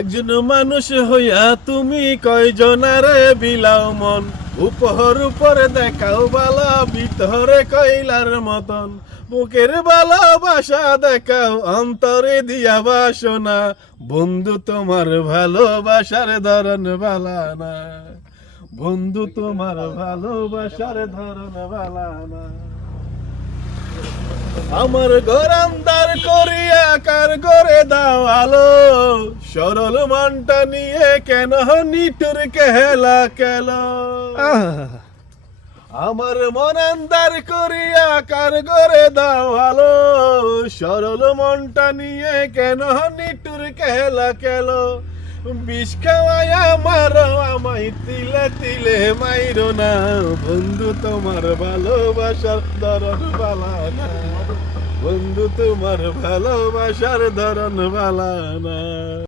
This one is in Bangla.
একজন মানুষ হইয়া তুমি কয়জনারে বিলাও মন, উপহর উপরে দেখাও বালা, ভিতরে কইলার মতন। বুকের ভালোবাসা দেখাও, অন্তরে দিয়া বাসনা, বন্ধু তোমার ভালোবাসার ধরন বালা না, বন্ধু তোমার ভালোবাসার ধরন বালা না। আমার ঘর আন্দার করিয়া কার করে দাও আলো, সরল মনটা নিয়ে কেন নিটুর কেলা কেল। আমার মন আন্দার করিয়া কার করে দাও আলো, সরল মনটা নিয়ে কেন নিটুর কেলা কেল। বিষ খাওয়ায়া মারো আমায় তিলে তিলে মাইরো না, বন্ধু তোমার ভালোবাসার ধরন বালা না, বন্ধু তোমার ভালোবাসার ধরন বালা না।